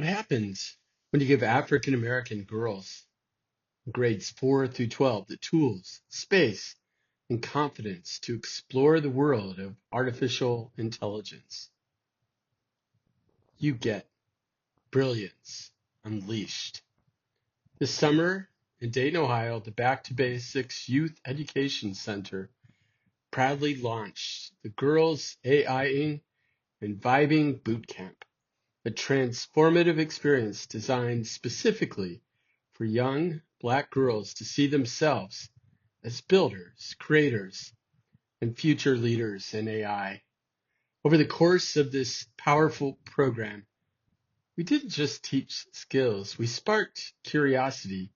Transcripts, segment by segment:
What happens when you give African American girls grades 4 through 12 the tools, space, and confidence to explore the world of artificial intelligence? You get brilliance unleashed. This summer in Dayton, Ohio, the Back to Basics Youth Education Center proudly launched the Girls AIing and Vibing Bootcamp, a transformative experience designed specifically for young Black girls to see themselves as builders, creators, and future leaders in AI. Over the course of this powerful program, we didn't just teach skills, we sparked curiosity,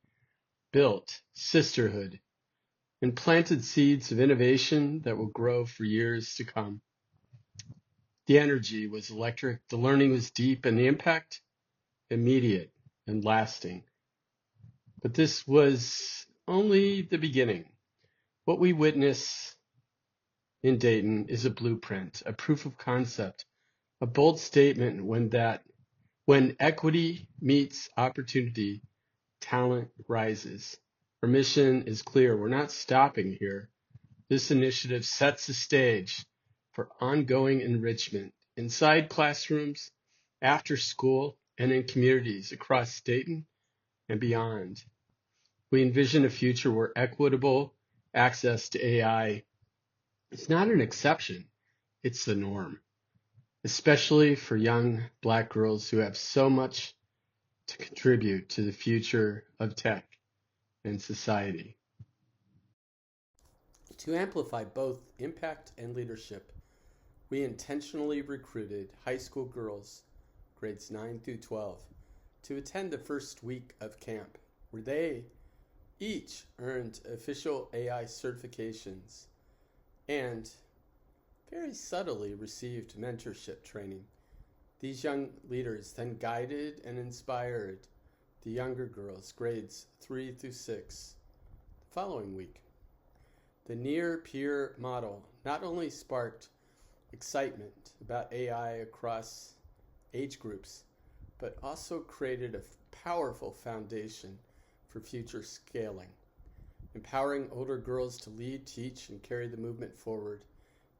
built sisterhood, and planted seeds of innovation that will grow for years to come. The energy was electric, the learning was deep, and the impact immediate and lasting. But this was only the beginning. What we witness in Dayton is a blueprint, a proof of concept, a bold statement when equity meets opportunity, talent rises. Our mission is clear. We're not stopping here. This initiative sets the stage for ongoing enrichment inside classrooms, after school, and in communities across Dayton and beyond. We envision a future where equitable access to AI is not an exception, it's the norm, especially for young Black girls who have so much to contribute to the future of tech and society. To amplify both impact and leadership, we intentionally recruited high school girls, grades 9 through 12, to attend the first week of camp, where they each earned official AI certifications and very subtly received mentorship training. These young leaders then guided and inspired the younger girls, grades 3 through 6, the following week. The near-peer model not only sparked excitement about AI across age groups, but also created a powerful foundation for future scaling, empowering older girls to lead, teach, and carry the movement forward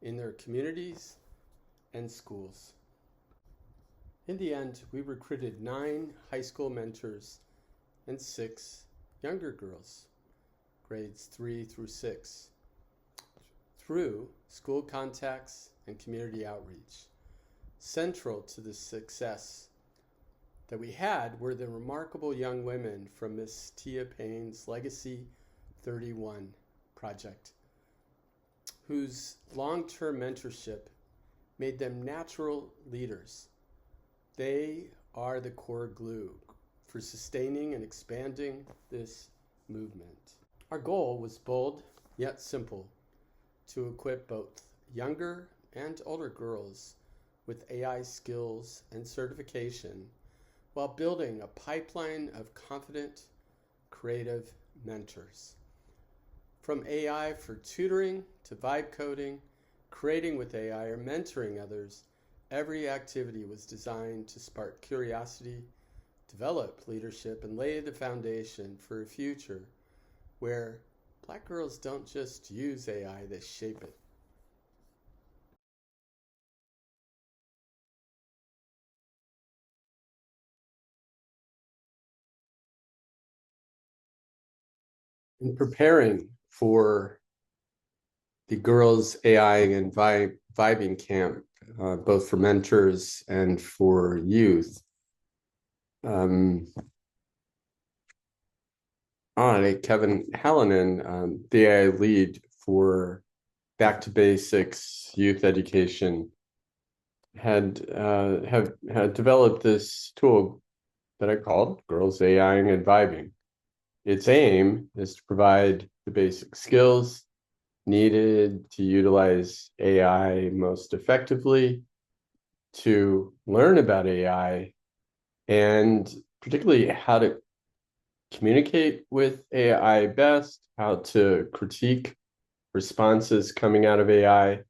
in their communities and schools. In the end, we recruited 9 high school mentors and 6 younger girls, grades 3 through 6, through school contacts and community outreach. Central to the success that we had were the remarkable young women from Miss Tia Payne's Legacy 31 project, whose long-term mentorship made them natural leaders. They are the core glue for sustaining and expanding this movement. Our goal was bold yet simple, to equip both younger and older girls with AI skills and certification while building a pipeline of confident, creative mentors. From AI for tutoring to vibe coding, creating with AI, or mentoring others, every activity was designed to spark curiosity, develop leadership, and lay the foundation for a future where Black girls don't just use AI, they shape it. In preparing for the girls AIing and vibing camp, both for mentors and for youth, Kevin Hallinan, the AI lead for Back to Basics Youth Education, had developed this tool that I called Girls AIing and Vibing. Its aim is to provide the basic skills needed to utilize AI most effectively, to learn about AI, and particularly how to communicate with AI best, how to critique responses coming out of AI,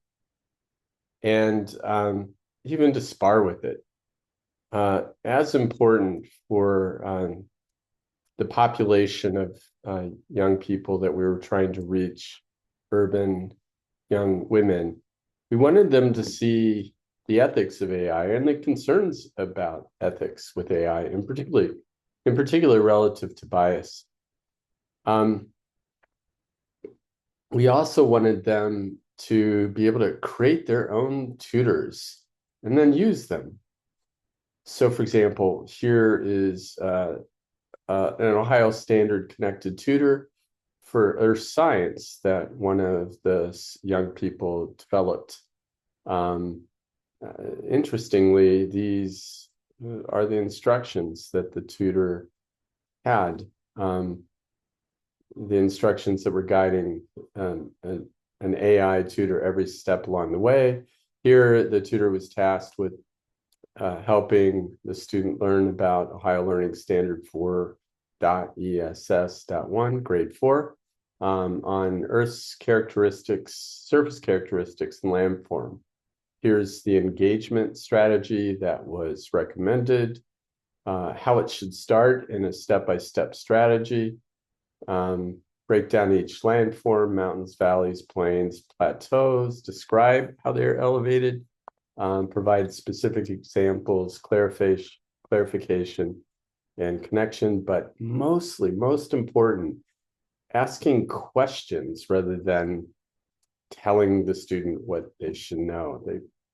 and even to spar with it. as important for the population of young people that we were trying to reach, urban young women. We wanted them to see the ethics of AI and the concerns about ethics with AI, in particular relative to bias. We also wanted them to be able to create their own tutors and then use them. So, for example, here is an Ohio Standard connected tutor for Earth Science that one of the young people developed. Interestingly, these are the instructions that the tutor had. The instructions that were guiding an AI tutor every step along the way. Here, the tutor was tasked with helping the student learn about Ohio Learning Standard 4.ESS.1, grade 4, on Earth's characteristics, surface characteristics, and landform. Here's the engagement strategy that was recommended, how it should start in a step-by-step strategy, break down each landform, mountains, valleys, plains, plateaus, describe how they're elevated, provide specific examples, clarification, and connection, but most important, asking questions rather than telling the student what they should know.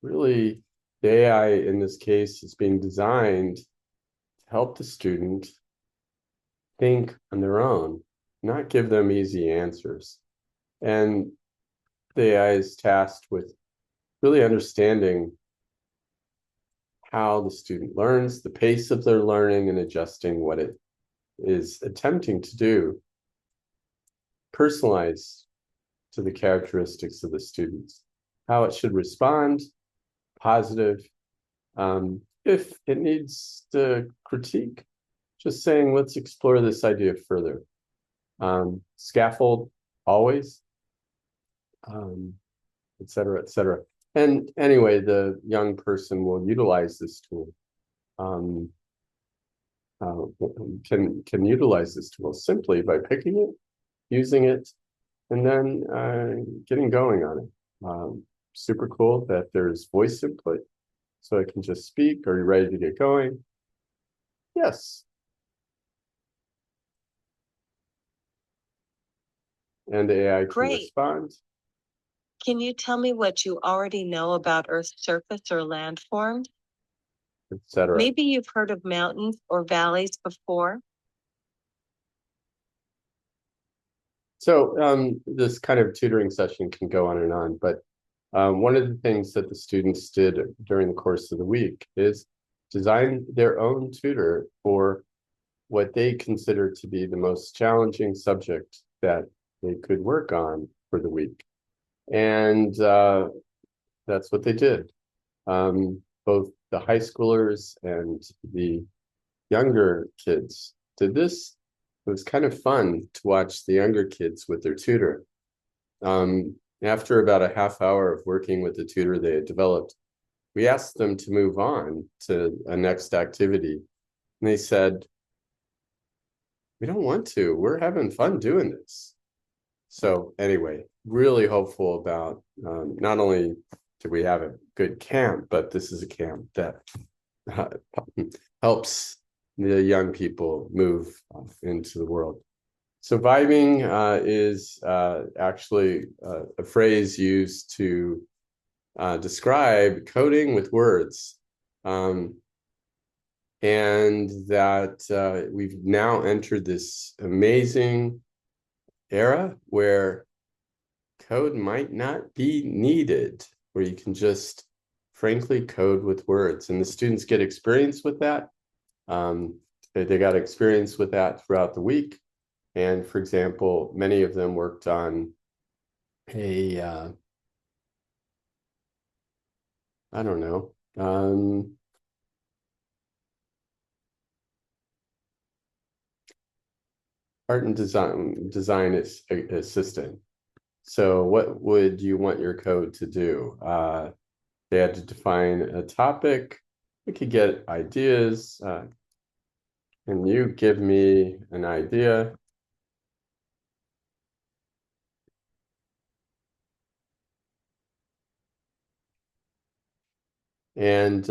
The AI in this case is being designed to help the student think on their own, not give them easy answers. And the AI is tasked with really understanding how the student learns, the pace of their learning, and adjusting what it is attempting to do, personalized to the characteristics of the students, how it should respond, positive. If it needs to critique, just saying, let's explore this idea further. Scaffold, always, et cetera, et cetera. And anyway, the young person will utilize this tool. Can utilize this tool simply by picking it, using it, and then getting going on it. Super cool that there's voice input, so I can just speak. Are you ready to get going? Yes. And the AI can respond. Can you tell me what you already know about Earth's surface or landforms? Etc. Maybe you've heard of mountains or valleys before. So this kind of tutoring session can go on and on, but one of the things that the students did during the course of the week is design their own tutor for what they consider to be the most challenging subject that they could work on for the week. And that's what they did. Both the high schoolers and the younger kids did this. It was kind of fun to watch the younger kids with their tutor. After about a half hour of working with the tutor they had developed, we asked them to move on to a next activity. And they said, we don't want to. We're having fun doing this. So anyway, really hopeful about not only do we have a good camp, but this is a camp that helps the young people move into the world. So vibing is actually a phrase used to describe coding with words. And that we've now entered this amazing era where code might not be needed, where you can just frankly code with words, and the students get experience with that. They got experience with that throughout the week. And for example, many of them worked on a, I don't know, art and design assistant. So what would you want your code to do? They had to define a topic, We could get ideas. Can you give me an idea? And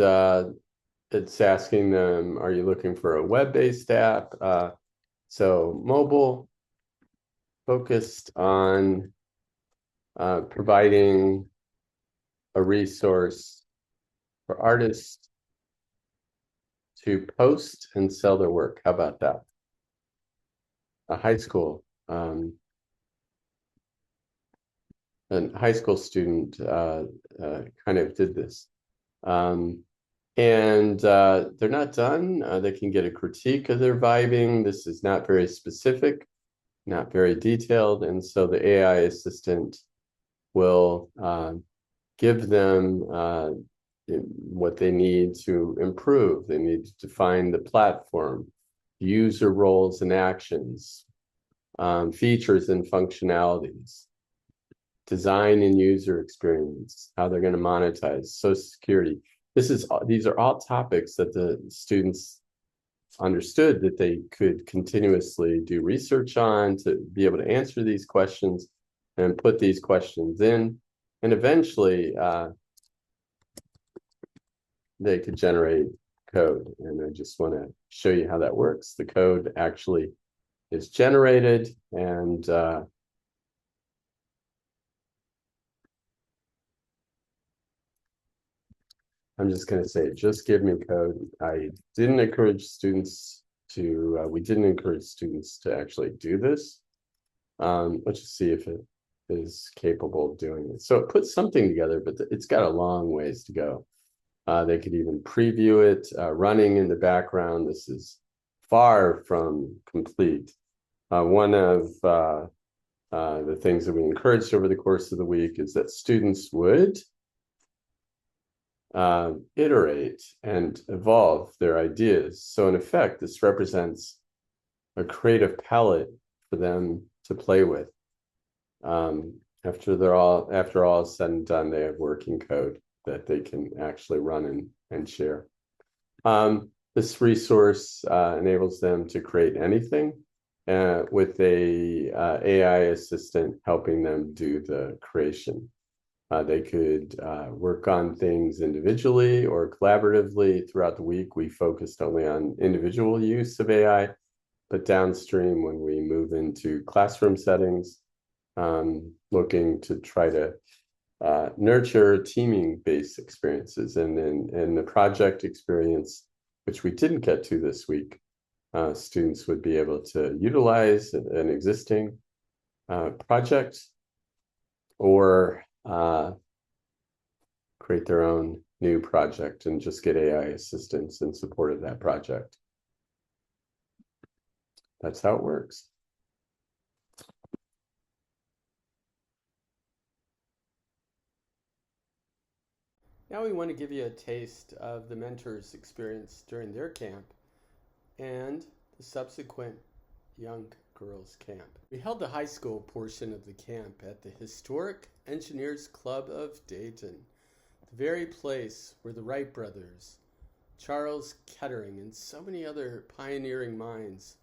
it's asking them, are you looking for a web-based app? So mobile, focused on providing a resource for artists to post and sell their work. How about that? A high school, a high school student kind of did this. And they're not done. They can get a critique of their vibing. This is not very specific, not very detailed. And so the AI assistant will give them what they need to improve. They need to define the platform, user roles and actions, features and functionalities, design and user experience, how they're going to monetize, Social Security. These are all topics that the students understood that they could continuously do research on to be able to answer these questions and put these questions in. And eventually, they could generate code. And I just want to show you how that works. The code actually is generated, and I'm just going to say, just give me code. We didn't encourage students to actually do this. Let's just see if it is capable of doing it. So it puts something together, but it's got a long ways to go. They could even preview it running in the background. This is far from complete. One of the things that we encouraged over the course of the week is that students would iterate and evolve their ideas. So in effect, this represents a creative palette for them to play with. After all is said and done, they have working code that they can actually run and share. This resource enables them to create anything with a AI assistant helping them do the creation. They could work on things individually or collaboratively. Throughout the week, we focused only on individual use of AI, but downstream, when we move into classroom settings, looking to try to nurture teaming-based experiences. And in the project experience, which we didn't get to this week, students would be able to utilize an existing project or create their own new project and just get AI assistance in support of that project. That's how it works. Now we want to give you a taste of the mentors' experience during their camp and the subsequent young girls camp. We held the high school portion of the camp at the historic Engineers Club of Dayton, the very place where the Wright brothers, Charles Kettering, and so many other pioneering minds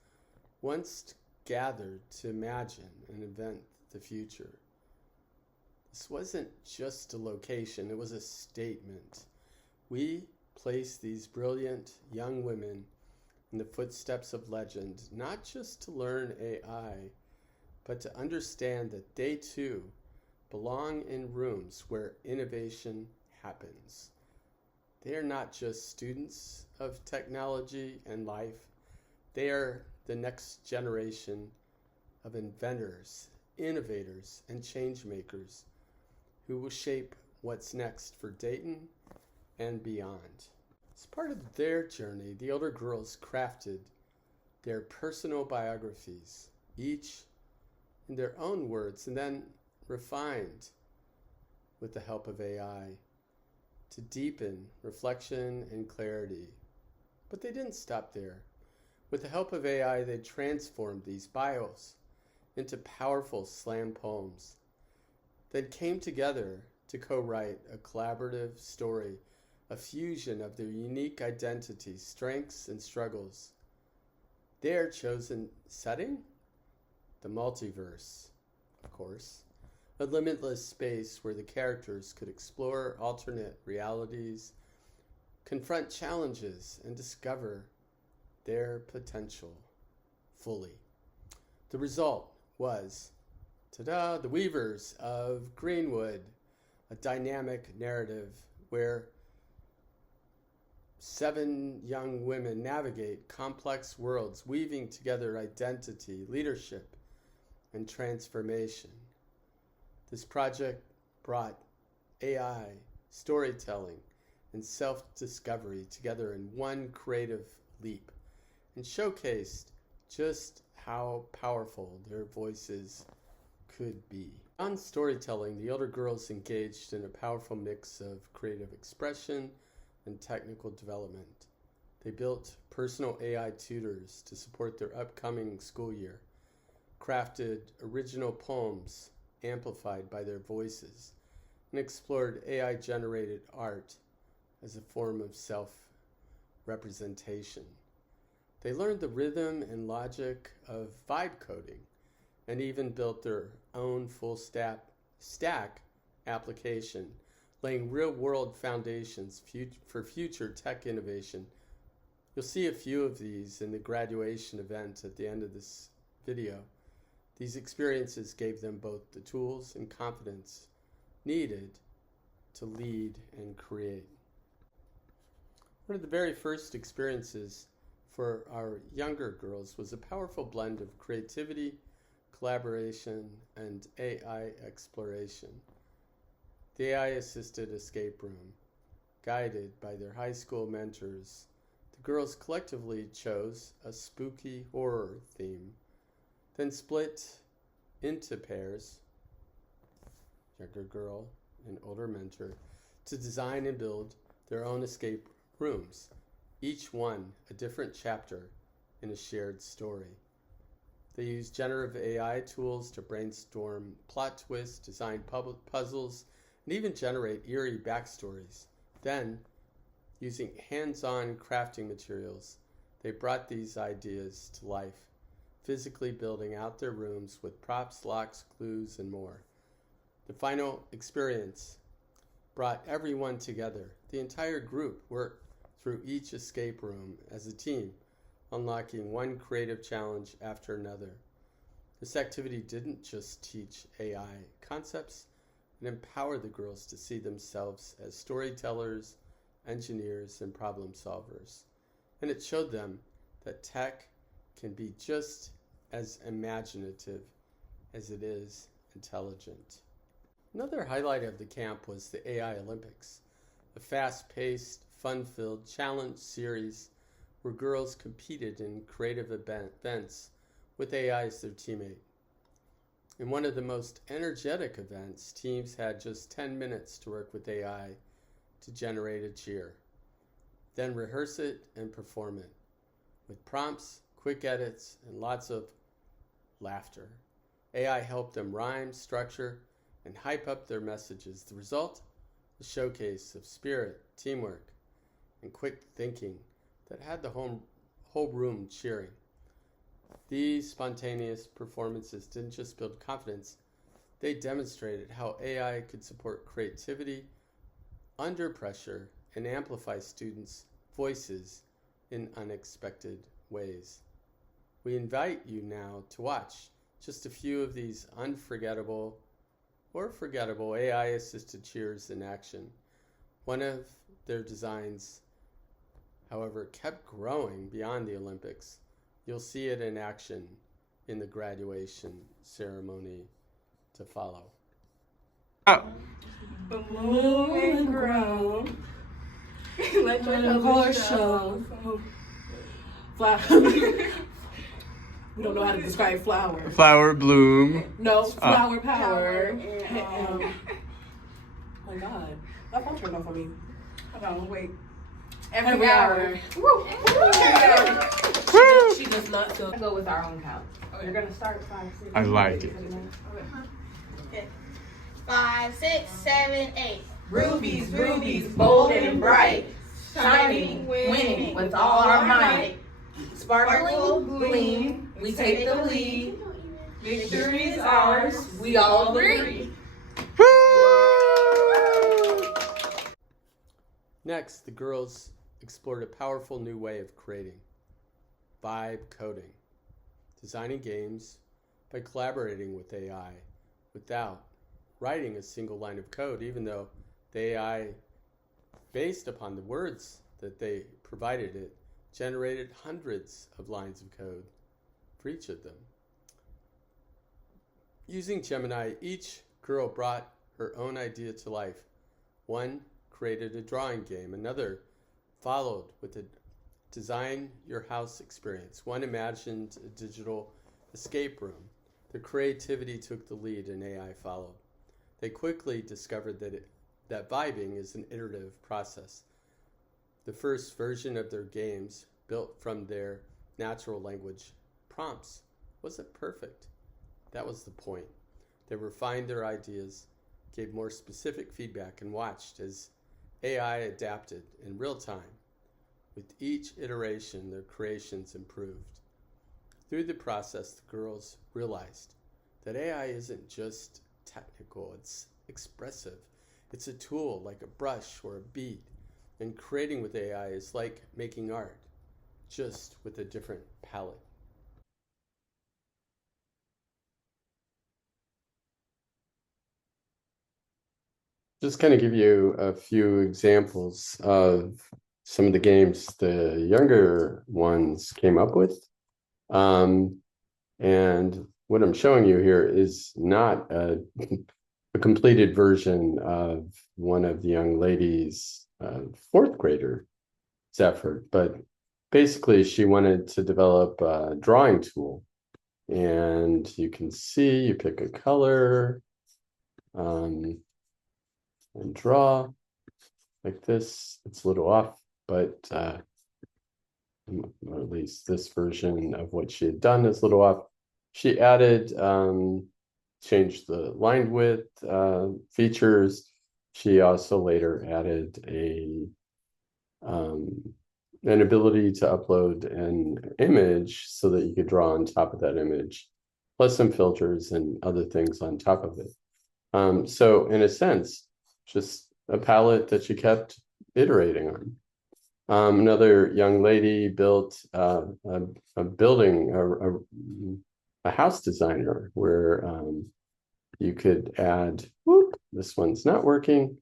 once gathered to imagine and invent the future. This wasn't just a location, it was a statement. We placed these brilliant young women in the footsteps of legend, not just to learn AI, but to understand that they too belong in rooms where innovation happens. They are not just students of technology and life, they are the next generation of inventors, innovators, and change makers who will shape what's next for Dayton and beyond. As part of their journey, the older girls crafted their personal biographies, each in their own words, and then refined with the help of AI to deepen reflection and clarity. But they didn't stop there. With the help of AI, they transformed these bios into powerful slam poems that came together to co-write a collaborative story a fusion of their unique identities, strengths, and struggles. Their chosen setting? The multiverse, of course. A limitless space where the characters could explore alternate realities, confront challenges, and discover their potential fully. The result was, ta-da, The Weavers of Greenwood, a dynamic narrative where 7 young women navigate complex worlds, weaving together identity, leadership, and transformation. This project brought AI, storytelling, and self-discovery together in one creative leap and showcased just how powerful their voices could be. On storytelling, the older girls engaged in a powerful mix of creative expression and technical development. They built personal AI tutors to support their upcoming school year, crafted original poems amplified by their voices, and explored AI-generated art as a form of self-representation. They learned the rhythm and logic of vibe coding and even built their own full stack application, laying real-world foundations for future tech innovation. You'll see a few of these in the graduation event at the end of this video. These experiences gave them both the tools and confidence needed to lead and create. One of the very first experiences for our younger girls was a powerful blend of creativity, collaboration, and AI exploration. The AI-assisted escape room, guided by their high school mentors, the girls collectively chose a spooky horror theme, then split into pairs, younger girl and older mentor, to design and build their own escape rooms, each one a different chapter in a shared story. They used generative AI tools to brainstorm plot twists, design puzzles, and even generate eerie backstories. Then, using hands-on crafting materials, they brought these ideas to life, physically building out their rooms with props, locks, clues, and more. The final experience brought everyone together. The entire group worked through each escape room as a team, unlocking one creative challenge after another. This activity didn't just teach AI concepts, it empowered the girls to see themselves as storytellers, engineers, and problem solvers. And it showed them that tech can be just as imaginative as it is intelligent. Another highlight of the camp was the AI Olympics, a fast-paced, fun-filled challenge series where girls competed in creative events with AI as their teammate. In one of the most energetic events, teams had just 10 minutes to work with AI to generate a cheer, then rehearse it and perform it with prompts, quick edits, and lots of laughter. AI helped them rhyme, structure, and hype up their messages. The result? A showcase of spirit, teamwork, and quick thinking that had the whole room cheering. These spontaneous performances didn't just build confidence, they demonstrated how AI could support creativity under pressure and amplify students' voices in unexpected ways. We invite you now to watch just a few of these unforgettable or forgettable AI-assisted cheers in action. One of their designs, however, kept growing beyond the Olympics. You'll see it in action in the graduation ceremony to follow. Bloom and grow. Let your color show. Flower. We don't know how to describe flower. Flower bloom. No, flower power. Oh my God. That phone turned off on me. Hold on, wait. Every hour. Woo. She does not feel. Go with our own count. Okay. You're gonna start 5, 6. I like it. Okay. 5, 6, 7, 8. Rubies, rubies, bold and bright, shining, winning with all our might. Sparkle, gleam, we take the lead. Victory is ours, we all agree. Next, the girls explored a powerful new way of creating, vibe coding, designing games by collaborating with AI without writing a single line of code, even though the AI, based upon the words that they provided it, generated hundreds of lines of code for each of them. Using Gemini, each girl brought her own idea to life. One created a drawing game, another followed with a design your house experience. One imagined a digital escape room. The creativity took the lead and AI followed. They quickly discovered that vibing is an iterative process. The first version of their games, built from their natural language prompts, wasn't perfect. That was the point. They refined their ideas, gave more specific feedback, and watched as AI adapted in real time. With each iteration, their creations improved. Through the process, the girls realized that AI isn't just technical, it's expressive. It's a tool like a brush or a beat, and creating with AI is like making art, just with a different palette. Just kind of give you a few examples of some of the games the younger ones came up with. And what I'm showing you here is not a completed version of one of the young ladies' fourth grader's effort, but basically she wanted to develop a drawing tool. And you can see, you pick a color, and draw like this. It's a little off, but or at least this version of what she had done is a little off. She added, changed the line width features. She also later added an ability to upload an image so that you could draw on top of that image, plus some filters and other things on top of it. So in a sense, just a palette that she kept iterating on. Another young lady built a building, a house designer, where you could add, this one's not working,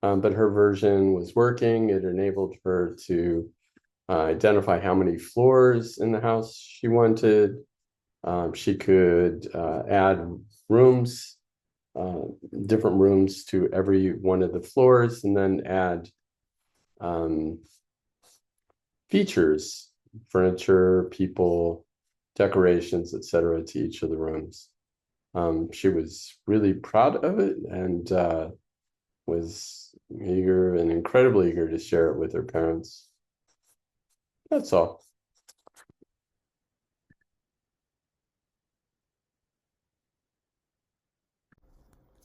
but her version was working. It enabled her to identify how many floors in the house she wanted. She could add rooms, different rooms to every one of the floors, and then add features, furniture, people, decorations, etc., to each of the rooms. She was really proud of it and was eager and incredibly eager to share it with her parents. That's all.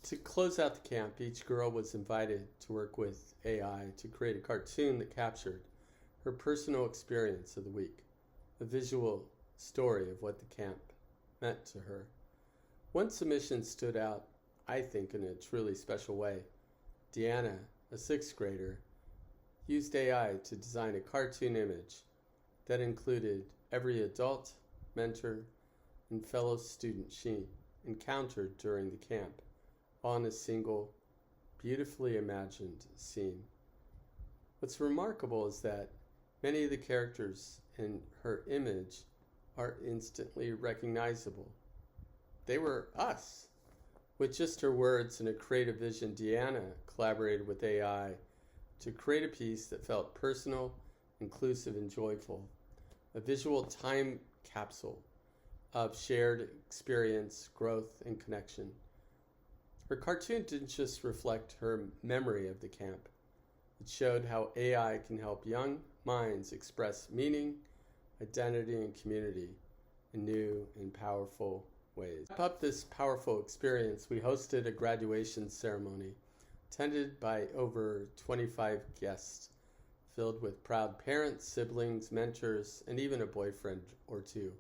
To close out the camp, each girl was invited to work with AI to create a cartoon that captured her personal experience of the week, a visual story of what the camp meant to her. One submission stood out, I think, in a truly special way. Deanna, a sixth grader, used AI to design a cartoon image that included every adult, mentor, and fellow student she encountered during the camp, all in a single, beautifully imagined scene. What's remarkable is that many of the characters in her image are instantly recognizable. They were us. With just her words and a creative vision, Deanna collaborated with AI to create a piece that felt personal, inclusive, and joyful, a visual time capsule of shared experience, growth, and connection. Her cartoon didn't just reflect her memory of the camp. It showed how AI can help young minds express meaning, identity, and community in new and powerful ways. To wrap up this powerful experience, we hosted a graduation ceremony attended by over 25 guests, filled with proud parents, siblings, mentors, and even a boyfriend or two.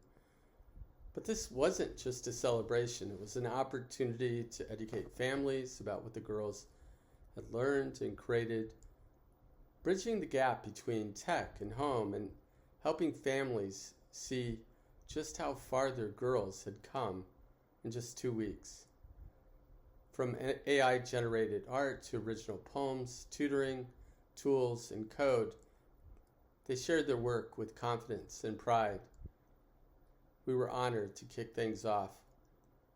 But this wasn't just a celebration. It was an opportunity to educate families about what the girls had learned and created, bridging the gap between tech and home and helping families see just how far their girls had come in just 2 weeks. From AI-generated art to original poems, tutoring, tools, and code, they shared their work with confidence and pride. We were honored to kick things off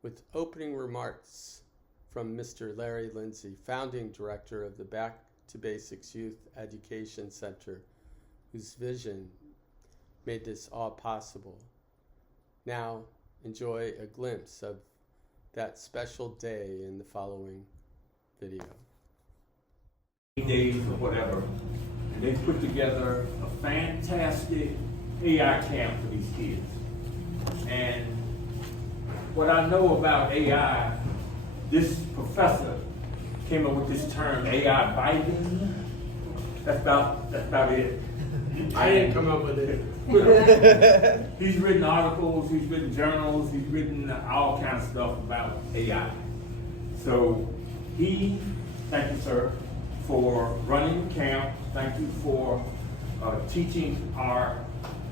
with opening remarks from Mr. Larry Lindsay, founding director of the Back to Basics Youth Education Center, whose vision made this all possible. Now, enjoy a glimpse of that special day in the following video. Days or whatever, and they put together a fantastic AI camp for these kids. And what I know about AI, this professor came up with this term, AI biting. That's about it. I didn't come up with it. He's written articles, he's written journals, he's written all kinds of stuff about AI. So thank you, sir, for running the camp. Thank you for teaching our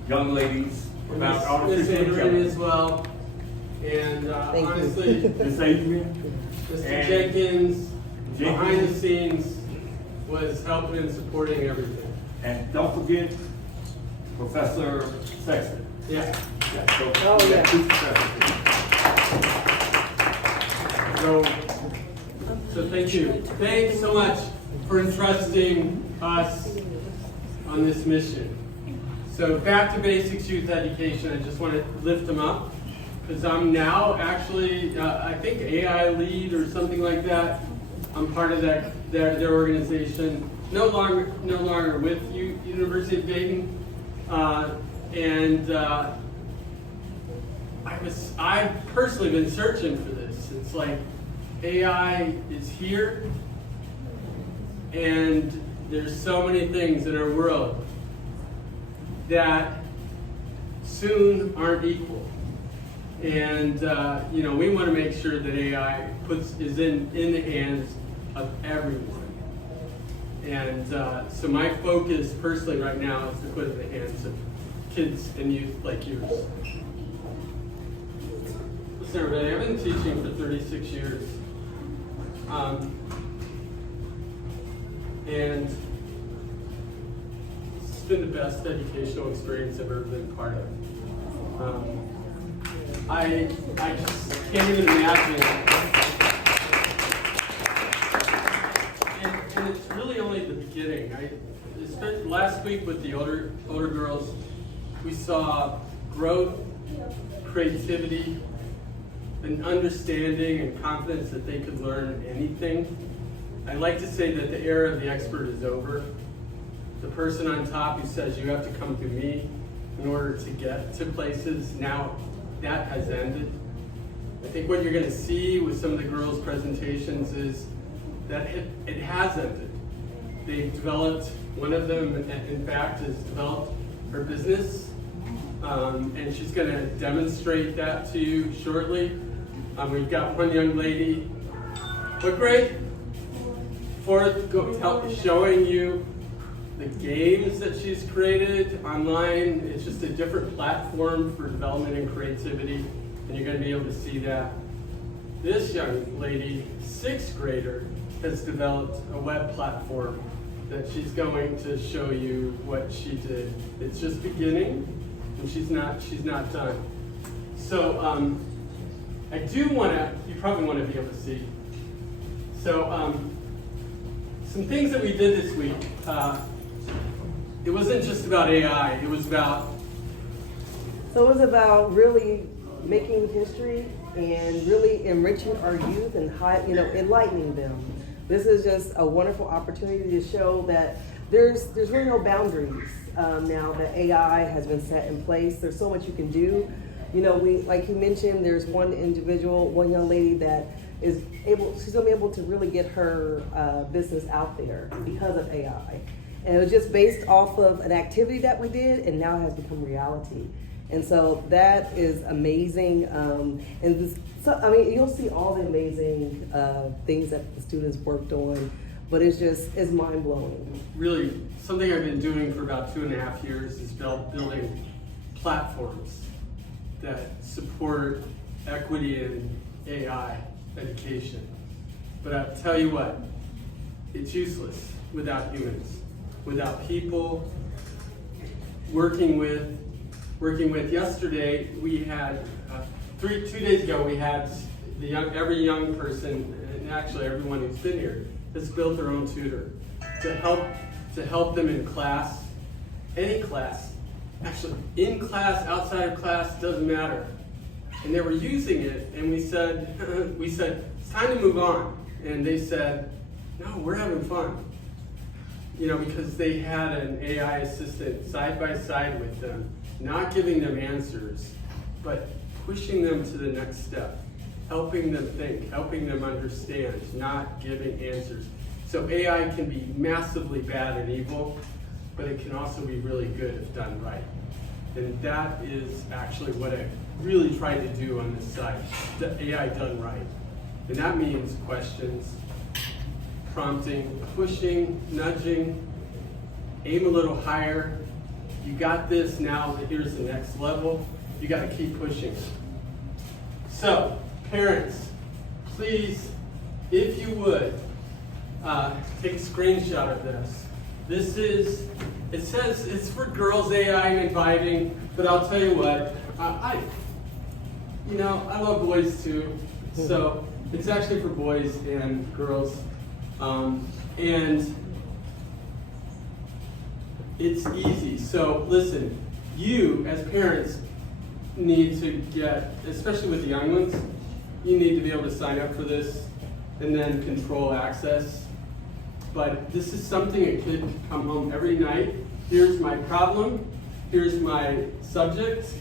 young ladies about artificial intelligence as well. And honestly, Miss Adrian, Mr. and Jenkins, behind the Jenkins. scenes, was helping and supporting everything. And don't forget Professor Sexton. Yeah. Yeah, so, Oh, yeah. two professors. So thank you. Thanks so much for entrusting us on this mission. So Back to Basics Youth Education, I just want to lift them up because I'm now actually, I think AI lead or something like that. I'm part of their organization. No longer with University of Dayton. I've personally been searching for this. It's like AI is here, and there's so many things in our world that soon aren't equal. And we want to make sure that AI is in the hands of everyone. And so my focus personally right now is to put it in the hands of kids and youth like yours. Listen, everybody, I've been teaching for 36 years. And it's been the best educational experience I've ever been part of. I just can't even imagine. And it's really only the beginning. I spent last week with the older girls. We saw growth, creativity, an understanding and confidence that they could learn anything. I like to say that the era of the expert is over. The person on top who says you have to come through me in order to get to places, now that has ended. I think what you're going to see with some of the girls' presentations is that it has ended. They've developed, one of them in fact has developed her business, and she's going to demonstrate that to you shortly. We've got one young lady, what grade? Fourth, showing you the games that she's created online. It's just a different platform for development and creativity, and you're going to be able to see that. This young lady, sixth grader, has developed a web platform that she's going to show you what she did. It's just beginning, and she's not done. So I do want to, you probably want to be able to see. So some things that we did this week. It wasn't just about AI, it was about... So it was about really making history and really enriching our youth and enlightening them. This is just a wonderful opportunity to show that there's really no boundaries now that AI has been set in place. There's so much you can do. Like you mentioned, there's one young lady that she's gonna be able to really get her business out there because of AI. And it was just based off of an activity that we did, and now it has become reality. And so that is amazing. You'll see all the amazing things that the students worked on, but it's mind blowing. Really, something I've been doing for about 2.5 years is building platforms that support equity in AI education. But I'll tell you what, it's useless without humans, without people working with. Yesterday, we had 2 days ago, we had every young person, and actually everyone who's been here, has built their own tutor to help them in class, any class, actually in class, outside of class, doesn't matter. And they were using it, and we said it's time to move on, and they said, no, we're having fun. Because they had an AI assistant side by side with them, not giving them answers, but pushing them to the next step, helping them think, helping them understand, not giving answers. So AI can be massively bad and evil, but it can also be really good if done right. And that is actually what I really tried to do on this side, the AI done right. And that means questions, prompting, pushing, nudging, aim a little higher. You got this, now here's the next level. You got to keep pushing. So, parents, please, if you would, take a screenshot of this. It says it's for girls AI and vibing, but I'll tell you what, I love boys too. So it's actually for boys and girls. And it's easy. So listen, you as parents need to get, especially with the young ones, you need to be able to sign up for this and then control access. But this is something a kid can come home every night. Here's my problem. Here's my subject.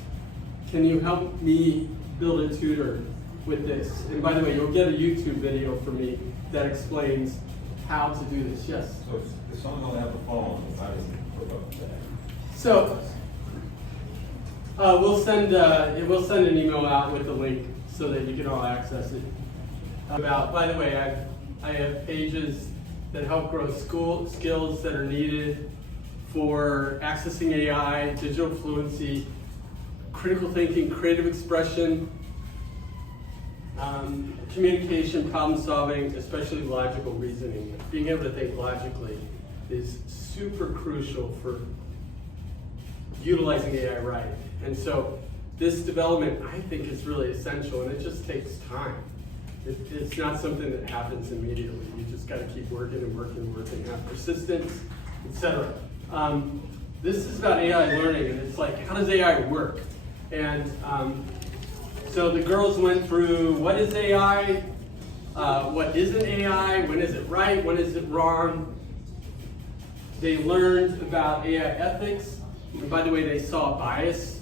Can you help me build a tutor with this? And by the way, you'll get a YouTube video from me that explains how to do this. Yes? So if someone don't have a phone, how does it hook up to that? So we'll send an email out with the link so that you can all access it. By the way, I have pages that help grow skills that are needed for accessing AI, digital fluency, critical thinking, creative expression, communication, problem solving, especially logical reasoning. Being able to think logically is super crucial for utilizing AI right. And so this development, I think, is really essential, and it just takes time. It's not something that happens immediately. You just got to keep working and working and working, have persistence, etc. This is about AI learning, and it's like, how does AI work? And so the girls went through what is AI, what isn't AI, when is it right, when is it wrong. They learned about AI ethics, and by the way, they saw bias.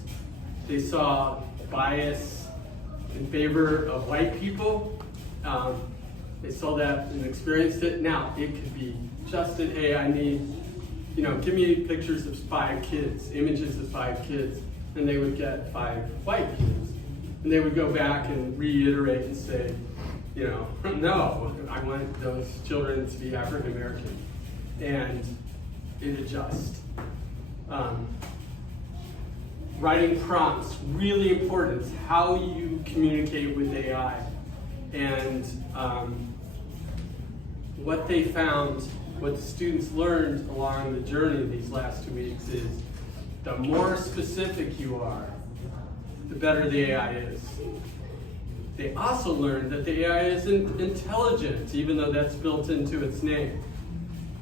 They saw bias in favor of white people. They saw that and experienced it. Now, it could be just an hey, I need, give me pictures of 5 kids, images of 5 kids, and they would get 5 white kids. And they would go back and reiterate and say, no, I want those children to be African American. And it adjusts. Writing prompts, really important. It's how you communicate with AI. And what they found, what the students learned along the journey these last 2 weeks is the more specific you are, the better the AI is. They also learned that the AI isn't intelligent, even though that's built into its name.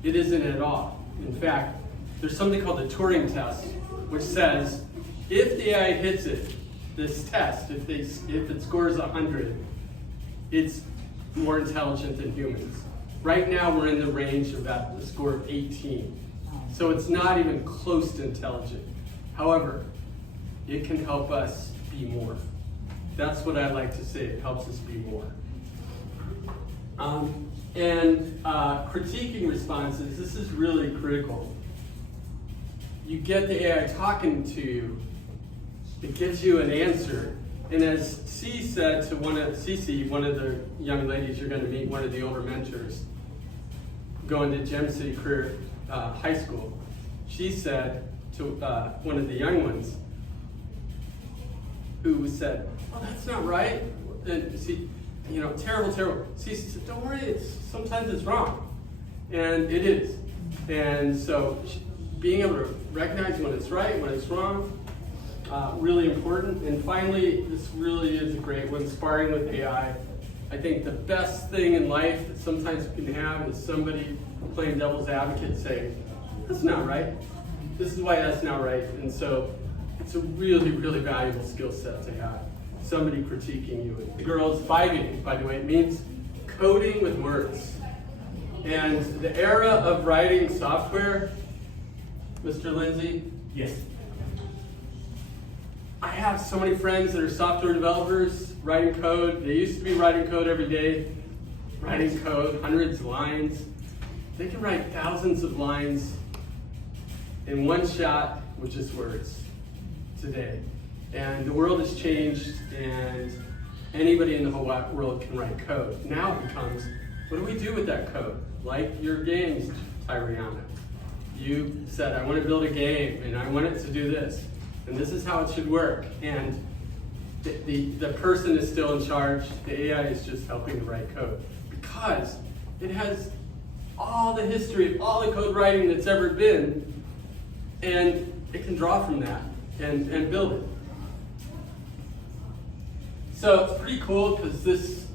It isn't at all. In fact, there's something called the Turing test, which says if the AI hits this test, if it scores 100, it's more intelligent than humans. Right now, we're in the range of about the score of 18. So it's not even close to intelligent. However, it can help us be more. That's what I like to say, it helps us be more. Critiquing responses, this is really critical. You get the AI talking to you, it gives you an answer, and as C said to Cece, one of the young ladies you're going to meet, one of the older mentors, going to Gem City Career High School, she said to one of the young ones, who said, "Oh, that's not right," and she, terrible. Cece said, "Don't worry, sometimes it's wrong," and it is. And so being able to recognize when it's right, when it's wrong, really important. And finally, this really is a great one, sparring with AI. I think the best thing in life that sometimes you can have is somebody playing devil's advocate saying, "That's not right. This is why that's not right." And so it's a really, really valuable skill set to have. Somebody critiquing you. The girls vibing, by the way, it means coding with words. And the era of writing software, Mr. Lindsay, Yes. I have so many friends that are software developers writing code. They used to be writing code every day, writing code, hundreds of lines. They can write thousands of lines in one shot with just words today. And the world has changed, and anybody in the whole world can write code. Now it becomes, what do we do with that code? Like your games, Tyriana. You said, I want to build a game, and I want it to do this, and this is how it should work. And the person is still in charge. The AI is just helping to write code because it has all the history of all the code writing that's ever been, and it can draw from that and build it. So it's pretty cool because this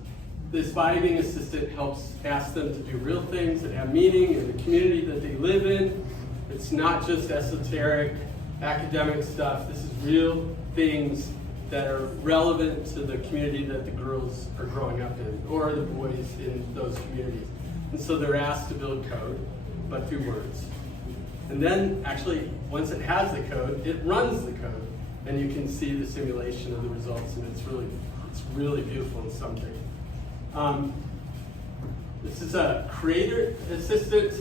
vibing assistant helps ask them to do real things that have meaning in the community that they live in. It's not just esoteric academic stuff. This is real things that are relevant to the community that the girls are growing up in, or the boys in those communities. And so they're asked to build code, but through words. And then actually, once it has the code, it runs the code, and you can see the simulation of the results, and it's really beautiful and something. This is a creator assistant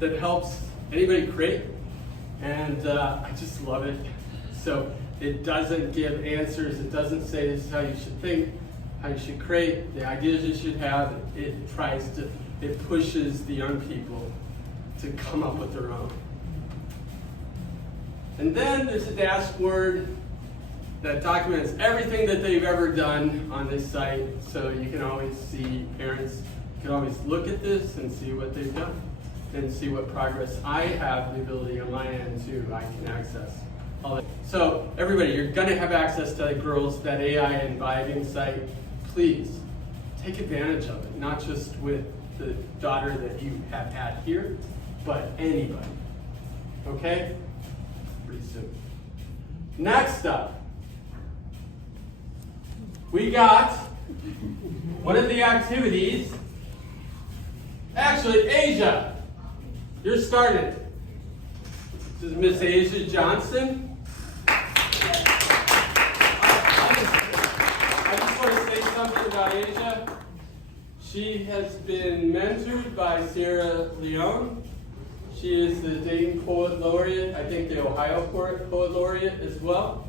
that helps anybody create, and I just love it. So it doesn't give answers. It doesn't say this is how you should think, how you should create, the ideas you should have. It pushes the young people to come up with their own. And then there's a dashboard that documents everything that they've ever done on this site, so you can always see, parents can always look at this and see what they've done and see what progress. I have the ability on my end too, I can access all that. So everybody, you're gonna have access to that AI and vibing site. Please take advantage of it, not just with the daughter that you have had here, but anybody, okay? Pretty soon. Next up, we got one of the activities. Actually, Asia, you're starting. This is Miss Asia Johnson. I just want to say something about Asia. She has been mentored by Sierra Leone. She is the Dayton Poet Laureate, I think the Ohio Poet Laureate as well.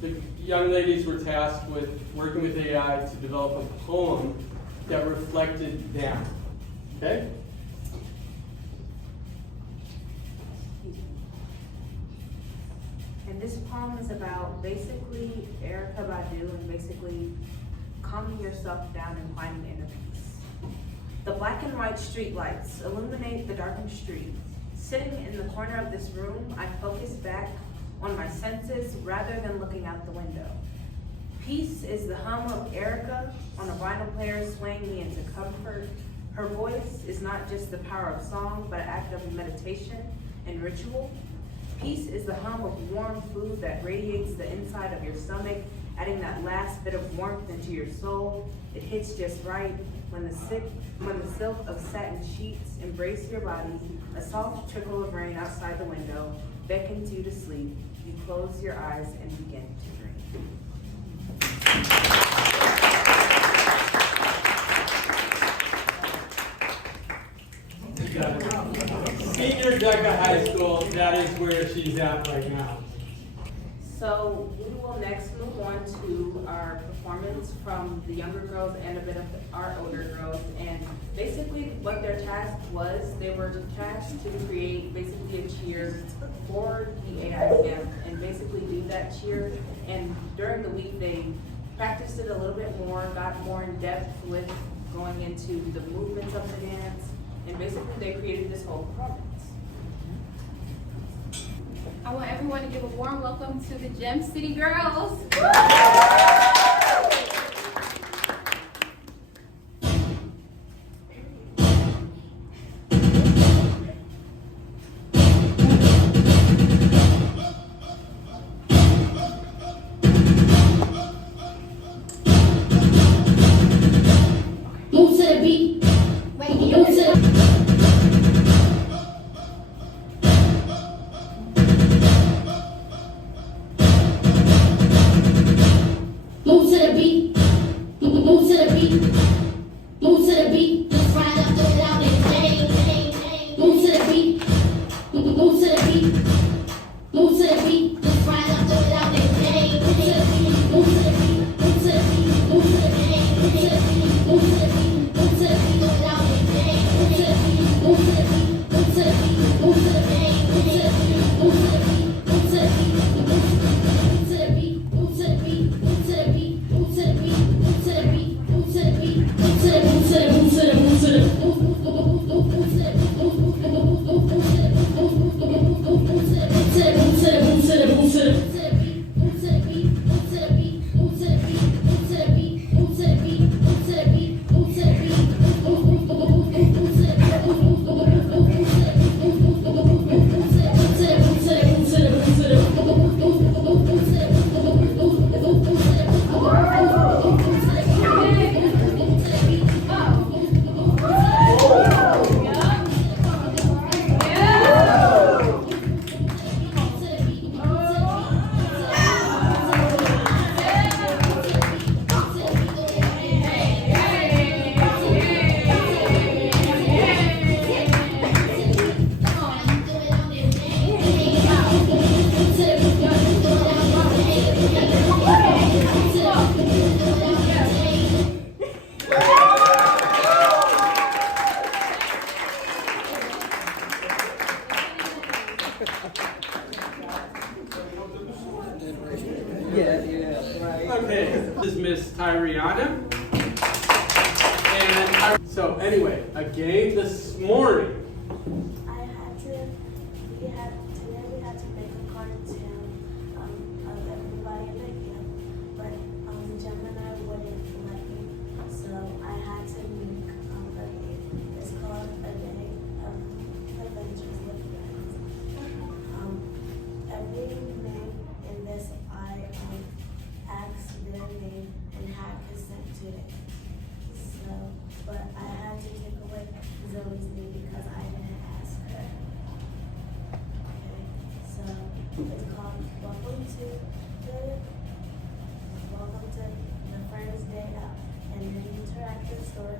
The young ladies were tasked with working with AI to develop a poem that reflected them. Okay? And this poem is about basically Erykah Badu and basically calming yourself down and finding inner peace. The black and white street lights illuminate the darkened street. Sitting in the corner of this room, I focus back on my senses rather than looking out the window. Peace is the hum of Erykah on a vinyl player swaying me into comfort. Her voice is not just the power of song, but an act of meditation and ritual. Peace is the hum of warm food that radiates the inside of your stomach, adding that last bit of warmth into your soul. It hits just right when the silk of satin sheets embrace your body. A soft trickle of rain outside the window beckons you to sleep. You close your eyes and begin to dream. that is where she's at right now. So we will next move on to our performance from the younger girls and a bit of our older girls. And basically what their task was, they were tasked to create basically a cheer for the AI camp and basically do that cheer. And during the week, they practiced it a little bit more, got more in depth with going into the movements of the dance. And basically they created this whole performance. I want everyone to give a warm welcome to the Gem City Girls. Move to the beat. Right here. Move to the Move to the beat. Move to the beat. Move to the beat. Just ride up, throw it out and bang. Move to the beat. Move to the beat. Move to the beat. Just ride up, throw it out and bang. Move to the beat. Move to the beat. Move to the beat. Move to the beat. Move to the beat. Move to the beat. Move to the beat. Throw it out and bang. Move to the beat. Move to the beat. Move to the beat. Move to the bang. Move to the beat. Move to the beat. Move to the beat. Move to the beat. Move to the beat. Move to the beat. Move to the beat. Move to the beat. Move to the beat. Move to the beat. Move to the move to the move to the move move move move move move to the move move move move move move to the move move move move move move to the move to the move to the move to the move to the move to the beat. Move to the beat. Move to the beat. Move to the beat. Move to the beat. Move to the beat. Move to the beat. Move to the beat. Move move move move move move move to the move move move move move move move to the move move move move move move to the move to the move to the move to the move to the move move move move move move move to the move move move move move move to the move move move move move move to the Okay, this is Miss Tyriana. And so anyway, a game this morning. Today we had to make a cartoon of everybody in the camp, but Jem and I wouldn't let me, so I had to make a game. It's called A Day of Adventures with Friends. Every name in this I asked their name and had to send to it. So, but I had to take away Zoe's name because I didn't ask her. Okay, so it's called Welcome to the Friends Day Out, and an interactive story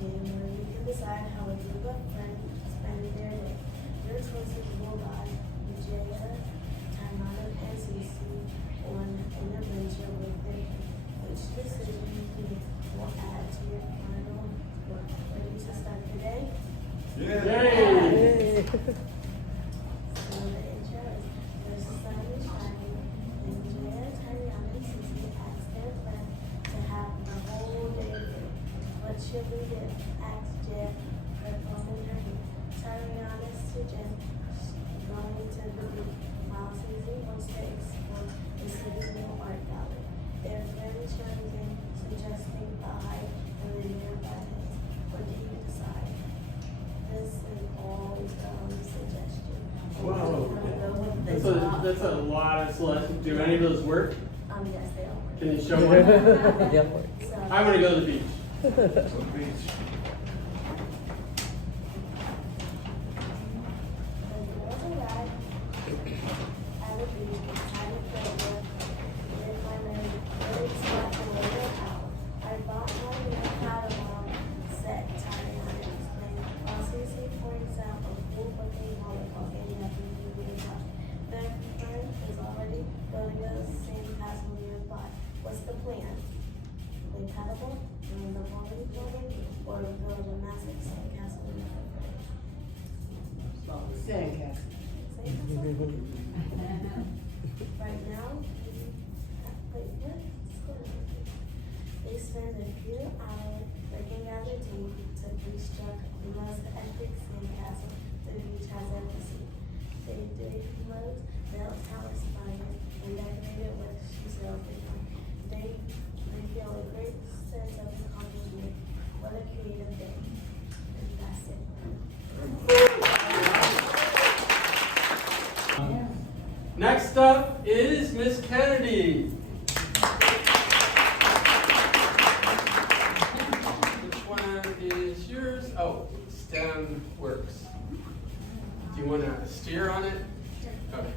game where you can decide how a group of friends spend their day. Your choices will guide Jaya, Taimana, and Cece on an adventure with them. Which decision you make will add to your final score. Ready to start the day? Yay! So the intro is the sun is shining, and Jaya, Taimana, and Cece ask their friend to have the whole day there. What should we do? Asked Jaya, her phone in her hand. Taimana suggests going to the beach, while Cece wants to explore the city's new art gallery. Their friend chimes in, suggesting the hike and the nearby hills. What do you decide? This is all suggestion. Wow. That's That's a lot of selections. Do any of those work? Yes, they all work. Can you show one? So, I want to go to the beach. the girls arrived at the beach, excited for a walk with my really spot to lay it out. I bought my new catalog set, Tariana explained, while Cece points out a cool looking volleyball game that we level in the quality building or build a massive sandcastle in the Sandcastle. Sandcastle? Right now, they spend a few hours working as a team to construct the most epic sandcastle the beach has ever seen. They dig mud, build tower spires, and decorate it with seashells. They feel a great sense of accomplishment. What a creative day. And that's it. Next up is Miss Kennedy. Which one is yours? Oh, STEM Works. Do you want to steer on it? Okay.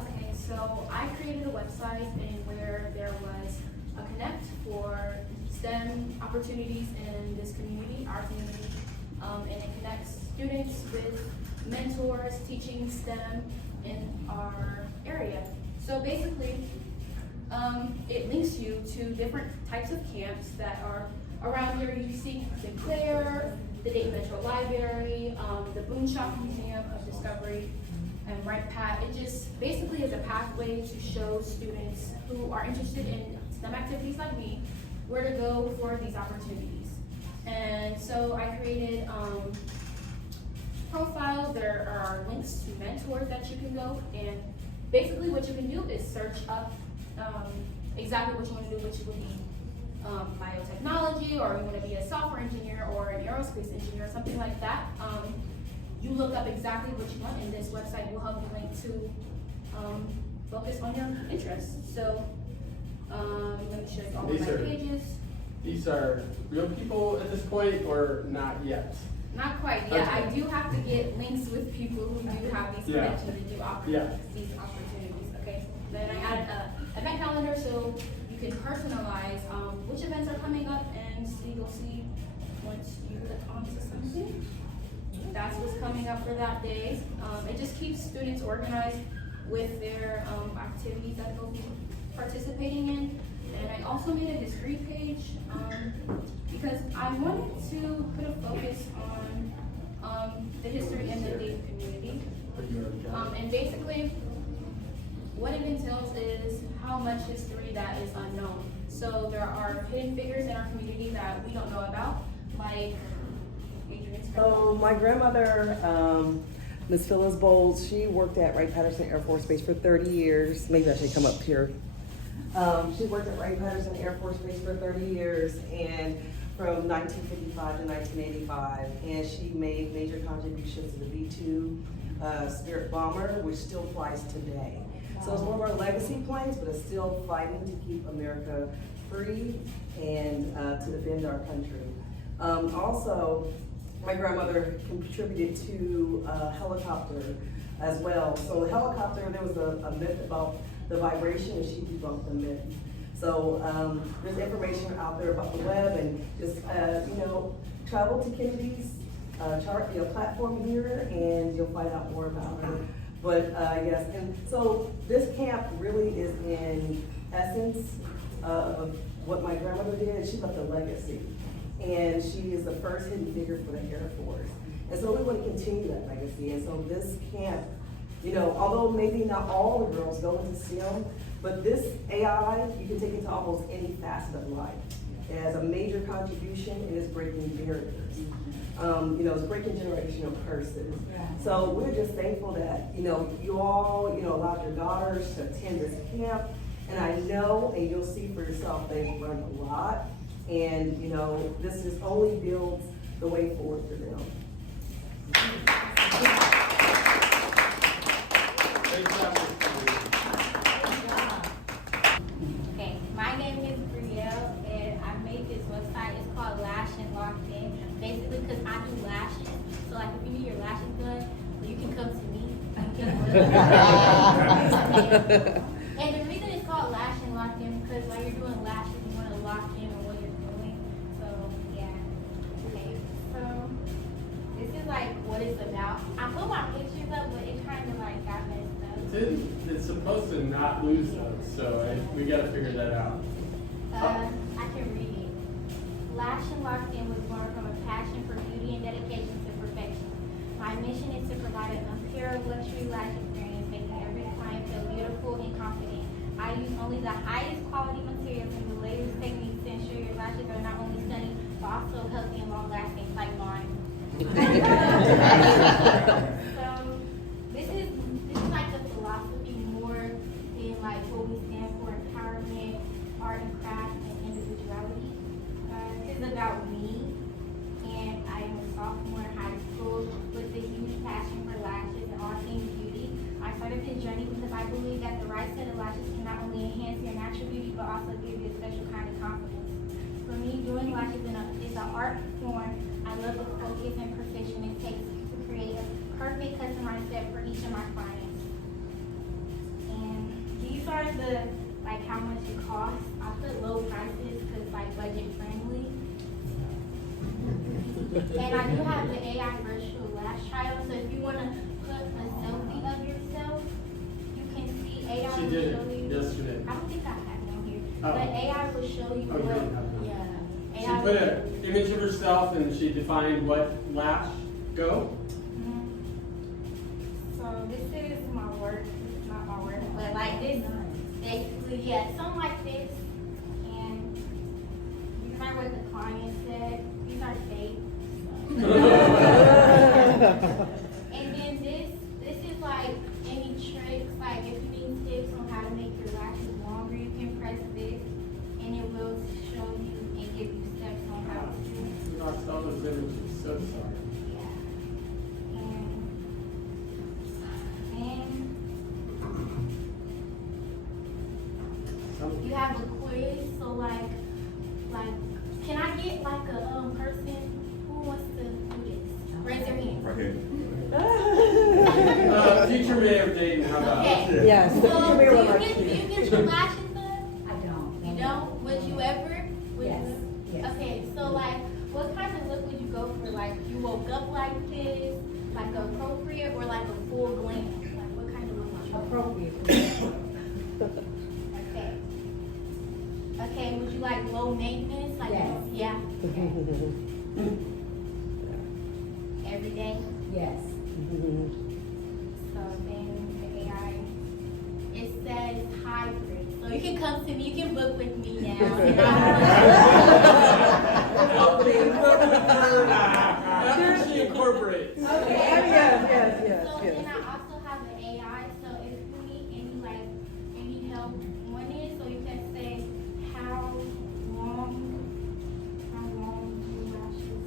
Okay, so I created a website and where there was a connect for STEM opportunities in this community, our community, and it connects students with mentors teaching STEM in our area. So basically, it links you to different types of camps that are around here. You see Sinclair, the Dayton Metro Library, the Boonshock Museum of Discovery, and Right Pat. It just basically is a pathway to show students who are interested in STEM activities like me where to go for these opportunities. And so I created profile. There are links to mentors that you can go, and basically what you can do is search up exactly what you want to do, which would be biotechnology, or you want to be a software engineer or an aerospace engineer, something like that. You look up exactly what you want, and this website will help you link to focus on your interests. So let me show you all of my pages. These are real people at this point, or not yet? Not quite, yeah. Okay. I do have to get links with people who do have these connections and do these opportunities. Okay. Then I added an event calendar so you can personalize which events are coming up, and you'll see once you click onto something. That's what's coming up for that day. It just keeps students organized with their activities that they'll be participating in. And I also made a history page because I wanted to put a focus on the history in the Dayton community. And basically, what it entails is how much history that is unknown. So there are hidden figures in our community that we don't know about, like Adrian's. So my grandmother, Miss Phyllis Bowles, she worked at Wright-Patterson Air Force Base for 30 years. Maybe I should come up here. She worked at Wright-Patterson Air Force Base for 30 years, and from 1955 to 1985, and she made major contributions to the B-2 Spirit bomber, which still flies today. So it's one of our legacy planes, but it's still fighting to keep America free and to defend our country. Also, my grandmother contributed to a helicopter as well. So the helicopter, there was a myth about the vibration, and she debunked the myth. So there's information out there about the web, and just travel to Kennedy's platform here, and you'll find out more about her. But yes, and so this camp really is in essence of what my grandmother did. She left a legacy, and she is the first hidden figure for the Air Force. And so we want to continue that legacy. And so this camp, although maybe not all the girls go into STEM, but this AI, you can take it to almost any facet of life. It has a major contribution, and it's breaking barriers. It's breaking generational curses. So we're just thankful that, you all, allowed your daughters to attend this camp. And I know, and you'll see for yourself, they've learned a lot. And, this just only builds the way forward for them. Okay, my name is Brielle, and I made this website. It's called Lash and Locked In. Basically, because I do lashes. So, like, if you need your lashes done, you can come to me. And the reason it's called Lash and Locked In because while you're doing lashes, you want to lock in on what you're doing. So, yeah. Okay, so this is like what it's about. I put my pictures up, but it kind of like got messed up. It's supposed to not lose those, so we got to figure that out. I can read it. Lash and Locked In was born from a passion for beauty and dedication to perfection. My mission is to provide an unparalleled luxury lash experience, making every client feel beautiful and confident. I use only the highest quality materials and the latest techniques to ensure your lashes are not only stunning, but also healthy and long-lasting, like mine. So this is like the philosophy more than like what we stand for: empowerment, art and craft, and individuality. This is about me, and I am a sophomore in high school with a huge passion for lashes and all things beauty. I started this journey because I believe that the right set of lashes can not only enhance your natural beauty, but also give you a special kind of confidence. For me, doing lashes is an art form. I love the focus and precision it takes to create a perfect customized set for each of my clients. And these are the, like, how much it costs. I put low prices because, like, budget friendly. And I do have the AI virtual lash trial, so if you want to put a selfie of yourself, you can see AI She will did show it you. yesterday. I don't think I have it on here. Oh. But AI will show you Oh, you what, don't have it. yeah. She AI put will- an image of herself and she defined what lash go. Mhm. So this is my work. This is not my work, but like this, basically, yeah, something like this. And these are what the client said. These are fake. And then this is like any tricks. Like if you need tips on how to make your lashes longer, you can press this, and it will show you and give you steps on how to. We lost all those images, so sorry. You have a quiz, so like, can I get like a person who wants to do this? Raise their hand. Right here. Future mayor of Dayton, how about? Okay. Yes. So do you get your lashes done? I don't. You don't? Would you ever? Yes, yes. Okay, so like, what kind of look would you go for? Like, you woke up like this, like appropriate, or like a full glam? Like, what kind of look would you go for? Appropriate. Okay. Okay, would you like low maintenance? Like, Yes. yeah. Every day? Yes. So then the AI, it says hybrid. So you can come to me, you can book with me now. After she incorporates. Yes. So then I also have the AI, so if you need any help on it, so you can say how long do lashes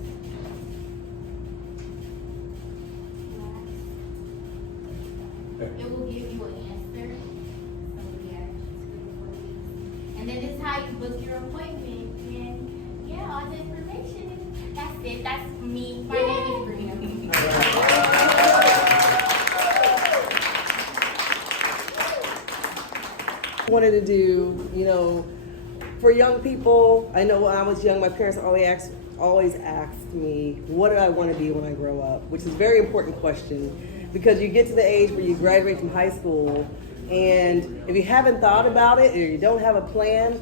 last? It will give you an answer. So yeah, just 3 to 4 weeks. And then this is how you book your appointment. And yeah, all the information. That's it. That's me. My name is Bria. Wanted to do, for young people, I know when I was young, my parents always asked me, what do I want to be when I grow up? Which is a very important question because you get to the age where you graduate from high school and if you haven't thought about it or you don't have a plan,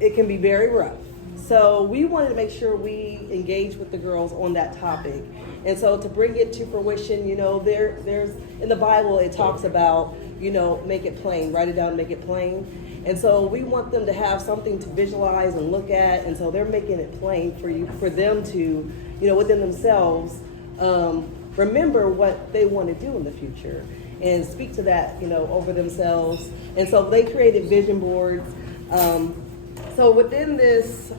it can be very rough. So we wanted to make sure we engage with the girls on that topic. And so to bring it to fruition, there's in the Bible, it talks about, make it plain, write it down, make it plain. And so we want them to have something to visualize and look at. And so they're making it plain for them to, within themselves, remember what they want to do in the future and speak to that, over themselves. And so they created vision boards. So within this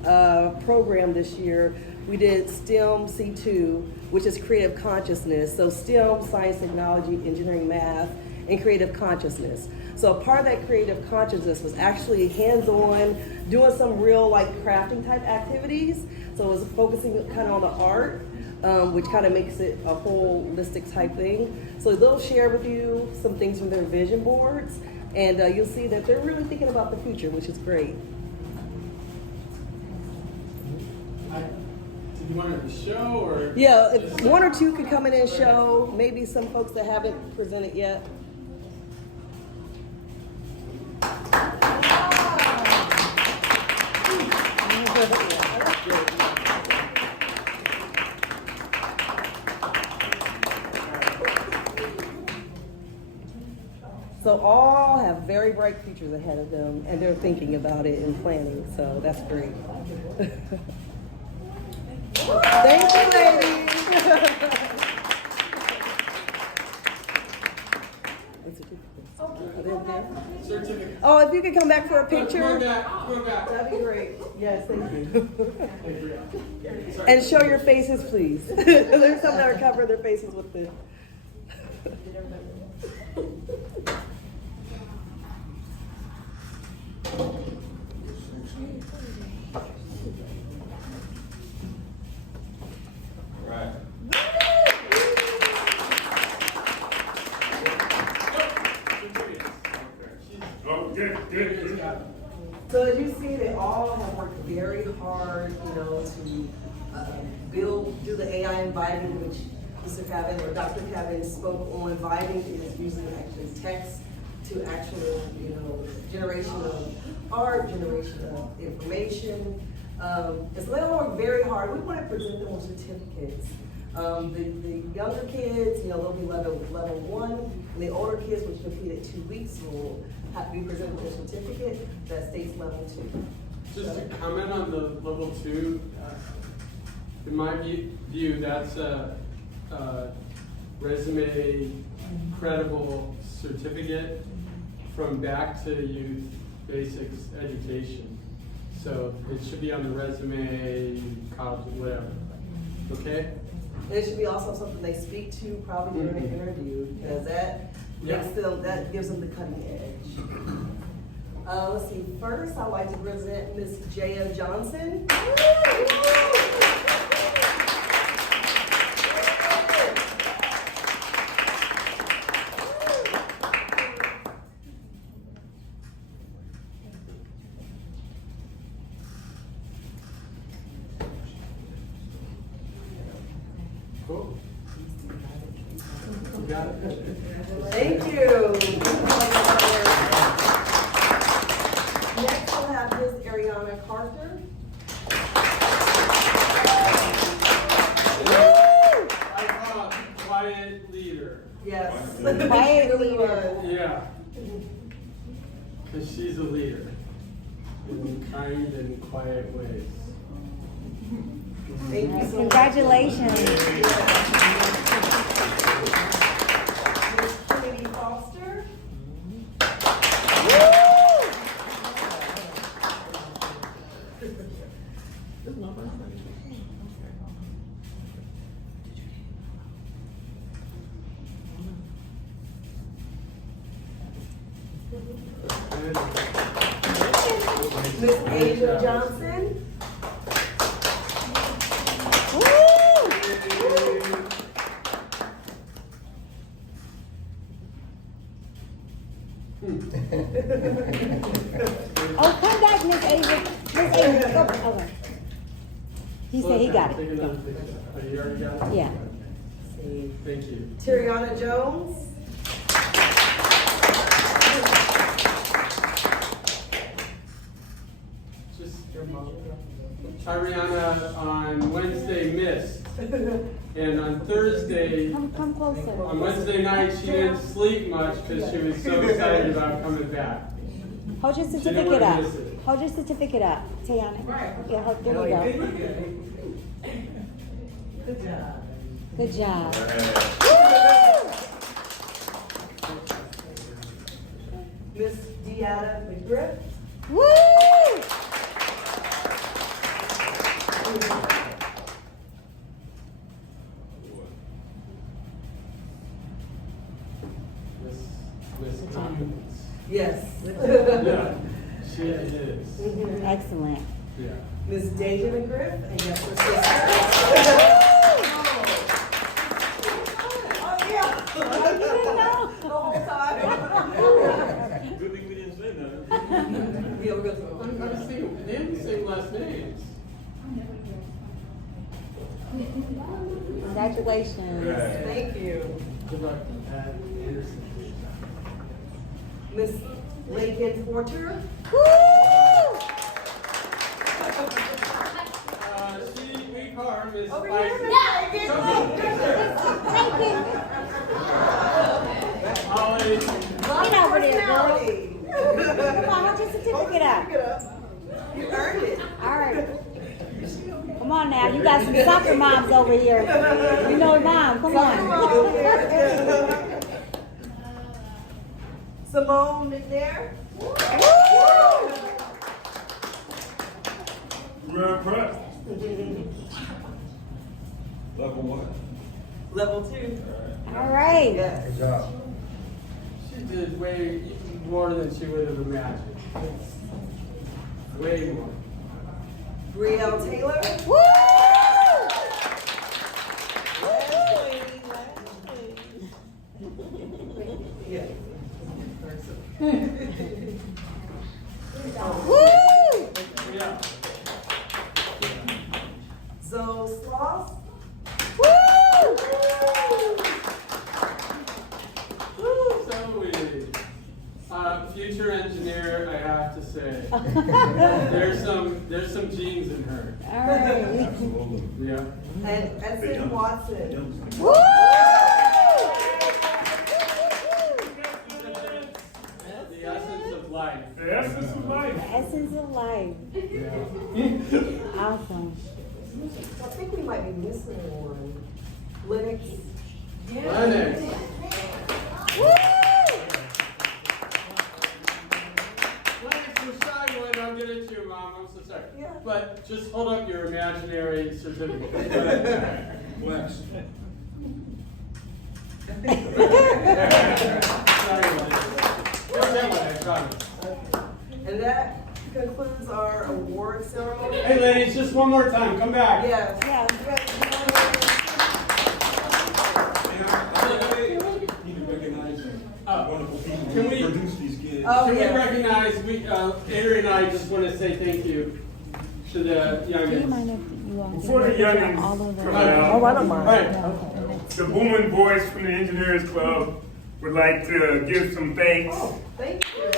program this year, we did STEM C2, which is creative consciousness. So STEM, science, technology, engineering, math, and creative consciousness. So part of that creative consciousness was actually hands-on, doing some real crafting type activities. So it was focusing kind of on the art, which kind of makes it a holistic type thing. So they'll share with you some things from their vision boards, and you'll see that they're really thinking about the future, which is great. Did you want her to show or? Yeah, if one or two could come in and show, maybe some folks that haven't presented yet. know, all have very bright futures ahead of them, and they're thinking about it and planning, so that's great. Thank you, ladies. Certificate. Oh, if you could come back for a picture. Come on back. Come on back. That'd be great. Yes, thank you. Thank you. And show your faces, please. There's some that are covering their faces with the. Right. So as you see, they all have worked very hard, to do the AI inviting, which Mr. Cabin or Dr. Cabin spoke on. Inviting is using actually text to actual, generation of art, generation of information. And so they all work very hard. We want to present them with certificates. The younger kids, they'll be level 1, and the older kids, which completed 2 weeks, will have to be presented with a certificate that states level 2. Just to comment on the level 2, in my view, that's a resume credible certificate from back to youth basics education. So it should be on the resume, college, whatever. Okay? And it should be also something they speak to probably during an interview, because that gives them the cutting edge. Let's see, first I'd like to present Ms. J.M. Johnson. Cool. You got it. Thank you. Next we'll have Ms. Ariana Carter. I thought quiet leader. Yes. Quiet Really leader. was. Yeah. Because she's a leader in kind and quiet ways. Thank you so much. Congratulations. Ms. Kennedy Foster. Ms. Asia Johnson. Oh, come back, Miss Ava. Miss Ava, go. Okay. He said he got Take it. another picture. Oh, you already got it? Yeah. Thank you. Tiriana Jones. Just Tyriana on Wednesday missed. And on Thursday, Come closer. on Wednesday night, she didn't sleep much because she was so excited about coming back. Hold your didn't certificate wanna up. miss it. Hold your certificate up, Tayana. Yeah, there we go. Good job. Good job. Miss Deanna McGriff. Woo! Miss Confidence. Yes. Yeah, she is. Excellent. Yeah. Miss Deja McGriff, and yes, her sister. Oh, yeah. You didn't know. The whole time. Good thing we didn't say nothing. Yeah, we're good. I'm just thinking, they have the same last names. Congratulations. Thank you. Good luck, Anderson. Miss Lincoln Porter. We call her Miss Over Spicy. here. Thank you. Holly. Get over there. it up. Pick it up. You earned it. All right. Come on now, you got some soccer moms over here. You know mom, come on. Simone McNair. We're impressed. Level 1. Level 2. All right. Good job. She did way more than she would have imagined. Way more. Brielle Taylor. Woo! Yeah. Woo! Yeah. Zoe Sloss. Woo! Zoe. Future engineer, I have to say. There's some genes in her. All right. Absolutely. Yeah. And Edson Watson. Woo! The essence of life. The essence of life. The essence of life. Yeah. Awesome. I think we might be missing one. Lennox. Lennox. Woo! Lennox, the shy one, I'll get it to you, Mom. I'm so sorry. Yeah. But just hold up your imaginary certificate. Flex. Sorry, Lennox. Here's that one, I promise. And that concludes our award ceremony. Hey, ladies, just one more time. Come back. Yes. Yeah. Need to recognize Oh. wonderful people Can who we- produce these kids. Oh, Can we yeah. recognize, Avery and I just want to say thank you to the Do you youngins. mind if you Before the youngins all of come the out, Oh, I don't mind. All right. the Booming Boys from the Engineers Club would like to give some thanks. Oh, thank you.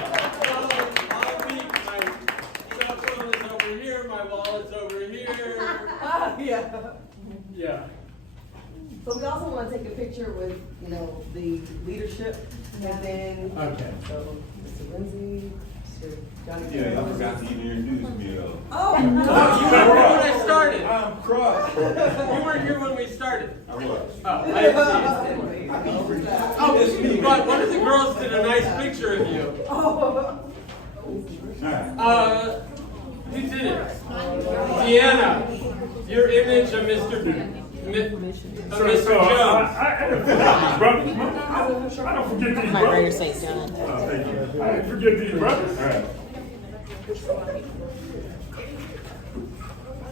All week, my cell phone is over here, my wallet's over here. Yeah. Yeah. So we also want to take a picture with, the leadership, and then, Okay. so, Mr. Lindsay, Mr. Johnny. Yeah, I forgot to even introduce me though. Oh, You no. weren't here when I started. I'm crushed. You weren't here when we started. I was. Oh, I didn't see it. Oh, but one of the girls did a nice picture of you. Who did it? Deanna. Your image of Mr. Jones. I don't forget these brothers. Thank you. I didn't forget these brothers. All right.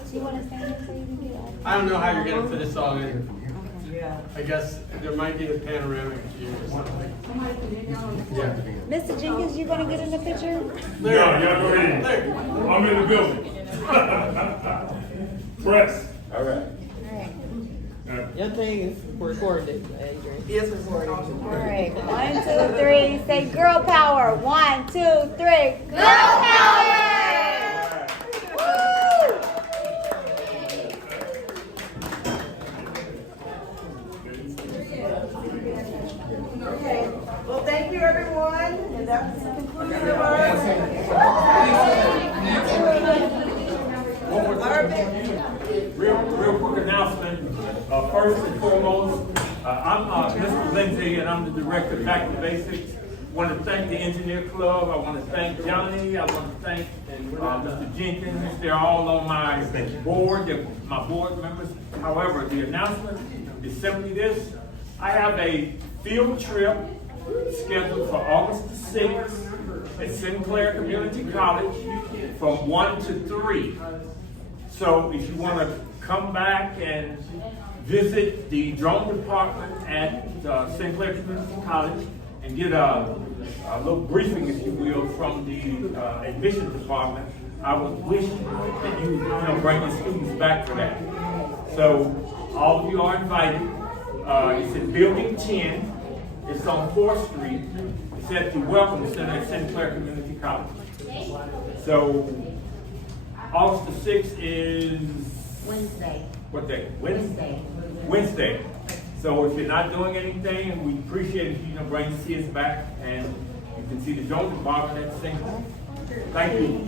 Do you want to stand so you can get all? I don't know how you're gonna fit this all in. Yeah. I guess there might be a panoramic view or something. Yeah. Mr. Jenkins, you want to get in the picture? No, y'all go ahead. Larry. I'm in the building. Press. All right. Your thing is recorded, Adrian. Yes, recorded. All right, 1, 2, 3. Say girl power. 1, 2, 3. Girl power! Woo! Okay. Well, thank you, everyone, and that's the conclusion of our. Real quick announcement. First and foremost, I'm Mr. Lindsay, and I'm the director of Back to Basics. Want to thank the Engineer Club. I want to thank Johnny. I want to thank Mr. Jenkins. They're all on my board. They're my board members. However, the announcement is simply this: I have a field trip scheduled for August the 6th at Sinclair Community College from 1 to 3. So if you want to come back and visit the drone department at Sinclair Community College and get a little briefing, if you will, from the admissions department, I would wish that you bring your students back for that. So all of you are invited. It's in Building 10. It's on 4th Street. It's at the Welcome Center at Sinclair Community College. So August the 6th is Wednesday. what day? Wednesday. Wednesday. So if you're not doing anything, we appreciate if you bring the kids back, and you can see the Jones Department at the same time. Thank you.